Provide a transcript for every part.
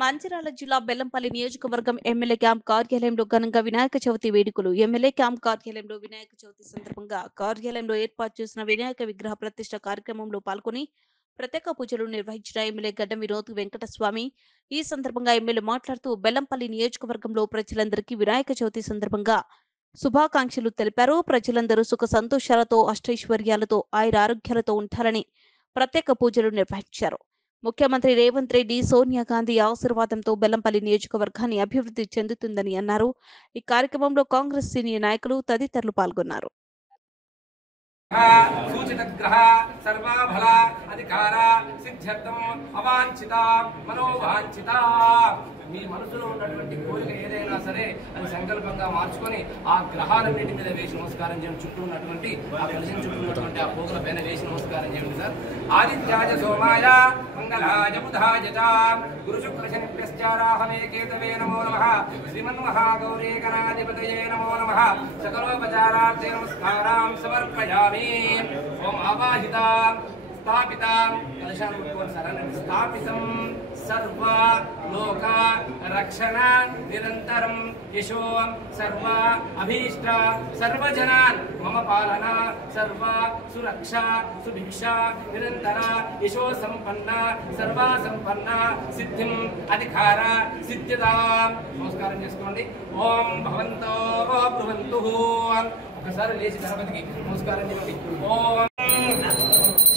మంచిర్యాల జిల్లా బెల్లంపల్లి నియోజకవర్గం MLA camp కార్యాలయంలో ఘనంగా వినాయక చవితి వేడుకలు. ఎమ్మెల్యే క్యాంప్ కార్యాలయంలో వినాయక చవితి సందర్భంగా కార్యాలయంలో ఏర్పాటు చేసిన వినాయక విగ్రహ ప్రతిష్ఠ కార్యక్రమంలో పాల్గొని ప్రత్యేక పూజలు నిర్వహించిన ఎమ్మెల్యే గడ్డం వినోద్ వెంకటస్వామి. ఈ సందర్భంగా ఎమ్మెల్యే మాట్లాడుతూ బెల్లంపల్లి నియోజకవర్గంలో ప్రజలందరికీ వినాయక చవితి సందర్భంగా శుభాకాంక్షలు తెలిపారు. ప్రజలందరూ సుఖ సంతోషాలతో అష్టైశ్వర్యాలతో ఆయురారోగ్యాలతో ఉంటారని ప్రత్యేక పూజలు నిర్వహించారు. ముఖ్యమంత్రి రేవంత్ రెడ్డి, సోనియా గాంధీ ఆశీర్వాదంతో బెల్లంపల్లి నియోజకవర్గాన్ని అభివృద్ధి చెందుతుందని అన్నారు. ఈ కార్యక్రమంలో కాంగ్రెస్ సీనియర్ నాయకులు తదితరులు పాల్గొన్నారు. सूचितग्रह सर्वाफल अधिकार सिद्ध्यर्थम अवांछिता मनोवांछिता మీ మనసులో ఉన్నటువంటి కోరిక ఏదైనా సరే అది సంకల్పంగా మార్చుకొని ఆ గ్రహాలన్నిటి మీద వేసి నమస్కారం చేయండి. చుట్టూ ఉన్నటువంటి ఆ కలిసిన చుట్టూ ఉన్నటువంటి ఆ పోగుల పైన వేసి నమస్కారం చేయండి సార్. ఆదిత్యాయ సోమాయ మంగళాయ బుధాయ చ గురు శుక్ర శనిభ్యశ్చారాహమే కేతవే నమో నమః. శ్రీమన్మహాగౌరీ గణాధిపతయే నమో నమః. సకలోపచారార్థే నమస్కారాం సమర్పయామి. ఓం ఆవాహిత స్థాపిత కలశాలు పెట్టుకోండి సార్. అనండి స్థాపితం సర్వ లోక రక్షణ నిరంతరం యశో సర్వ అభీష్ట సర్వజనాన్ మమ పాలన సర్వ సురక్ష సుభిక్ష నిరంతర యశో సంపన్న సర్వ సంపన్న సిద్ధిం అధికార సిద్ధ్యత. నమస్కారం చేసుకోండి. ఓం భవంతో భ్రువంతు. ఒకసారి లేచి గణపతికి నమస్కారం చేయండి. ఓం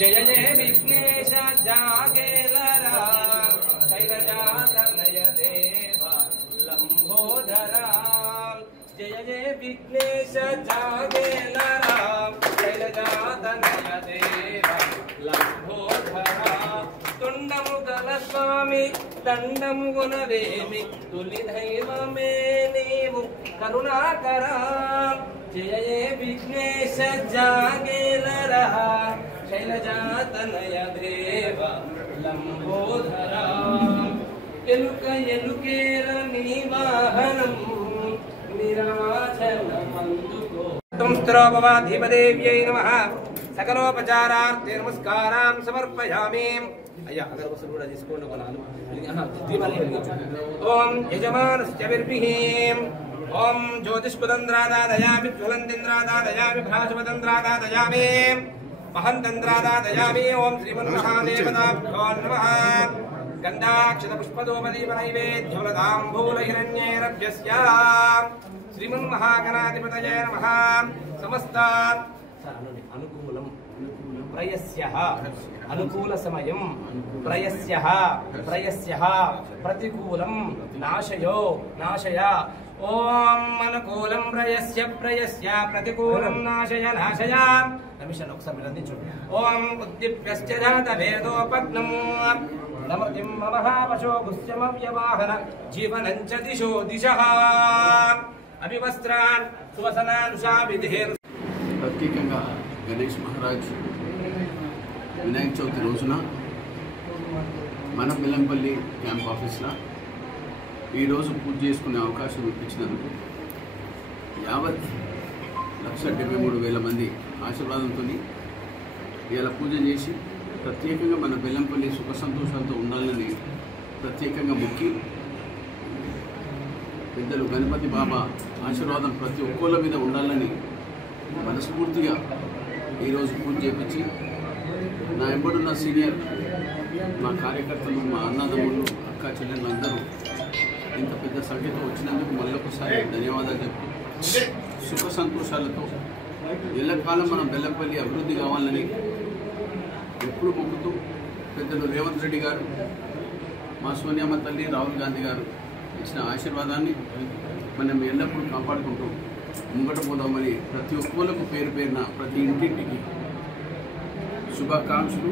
జయ జయ విఘ్నేశ జాగేలరా శైలజాతనయ దేవ లంబోదరా. జయ జయ విఘ్నేశ జాగేలరా శైలజాతనయ దేవ లంబోదరా. తొండము గల స్వామి దండము గుణవేమి తొలి దైవమే నీవు కరుణాకరా. జయ జయ విఘ్నేశ జాగేలరా శైలజాతనయ దేవ లంబోదరా. ఎలుక ఎలుకేర నీ వాహనం నిరాచలమందుకో. ధీమదేవ్యై నమః. సకలోపచారార్థే నమస్కారాం సమర్పయామి. అయ్యా అగరబత్తులు కూడా తీసుకోండి. ఒక 4 దీపాలు వెలిగించండి. ఓం యజమానస్య విర్భిః. ఓం జ్యోతిష్పదంద్రాదాదయామి జ్వలంతింద్రాదాదయామి భాసుపదంద్రాదాదయామి మహంతంద్రాదాదయామి. ఓం శ్రీమన్మహాదేవతాభ్యో నమః. గంధాక్షతపుష్పదోపదీపనైవేద్యములతాంబూలహిరణ్యేరభ్యస్య శ్రీమన్మహాగణాధిపతయే నమః. సమస్త అనుకూలం ప్రయస్యః అనుకూల సమయం ప్రయస్యః ప్రయస్యః ప్రతికూలం నాశయో నాశయ. ఓం అనుకూలం ప్రయస్య ప్రయస్య ప్రతికూలం నాశయ నాశయ. రమేష్ ఒకసారి అందించండి. ఓం ఉద్దీప్యశ్చ జాతవేదోపగ్నం నమతిం మహాపశో గుస్యమవ్యవాహన జీవనం చ దిశో దిశః అభివస్త్రాన్ సువసనానుషాభిధేర్. ప్రత్యేకంగా గణేష్ మహారాజ్ వినాయక చవితి రోజున మన బెల్లంపల్లి క్యాంప్ ఆఫీస్లో ఈరోజు పూజ చేసుకునే అవకాశం ఇప్పించినందుకు 50,73,000 మంది ఆశీర్వాదంతో ఇలా పూజ చేసి ప్రత్యేకంగా మన బెల్లంపల్లి సుఖ సంతోషాలతో ఉండాలని ప్రత్యేకంగా మొక్కి పెద్దలు గణపతి బాబా ఆశీర్వాదం ప్రతి ఒక్కళ్ళ మీద ఉండాలని మనస్ఫూర్తిగా ఈరోజు పూజ చేపించి నా ఎంబడున్న సీనియర్ మా కార్యకర్తలు మా అన్నదమ్ములు అక్క చెల్లెళ్ళు అందరూ ఇంత పెద్ద సంఖ్యతో వచ్చినందుకు మళ్ళొకసారి ధన్యవాదాలు చెప్తూ సుఖ సంతోషాలతో ఎల్లకాలం మనం బెల్లంపల్లి అభివృద్ధి కావాలని ఎప్పుడు మొక్కుతూ పెద్దలు రేవంత్ రెడ్డి గారు మా సోనియామ్మ తల్లి రాహుల్ గాంధీ గారు ఇచ్చిన ఆశీర్వాదాన్ని మనం ఎల్లప్పుడూ కాపాడుకుంటూ ముంగట పోదామని ప్రతి ఒక్కరికి పేరు పేరున ప్రతి ఇంటింటికి శుభాకాంక్షలు